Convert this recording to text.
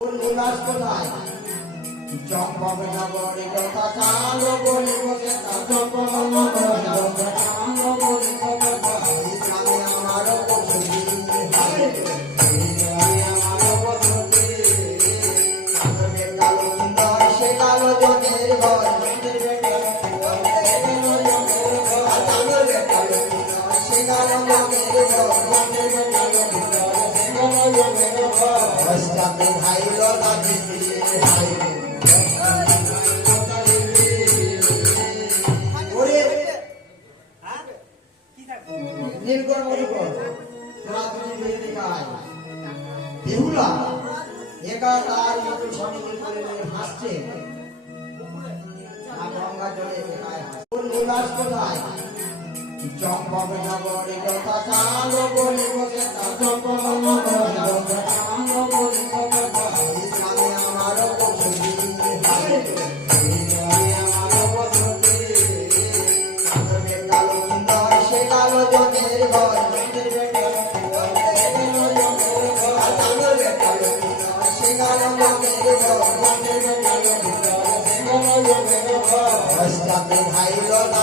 নিবাস কোথায় চম্পক নগরী যথা চালো বলি বসে তা চম্পক নগরী যথা চালো বলি বসে তা ইসলামে আমারও বসতি ইসলামে আমারও বসতি কাজে কালো সুন্দর সে কালো জনের ঘর পশ্চাতে ভাই লতা দিদি নীলকর মধুকর তোরা দুজন মিলে দেখায় বিহুলা একা তার মতো স্বামীকে করে নিয়ে হাসছে আর গঙ্গা জলে দেখায় নিবাস কোথায় চম্পক নগরী যথা চালো বলি বসে তা চম্পক নগরী যথা চালো বলি বসে তা ইসলামে আমারও বসতি ইসলামে আমারও বসতি কাজে কালো সুন্দর সে কালো জনের ঘর পশ্চাতে ভাই লতা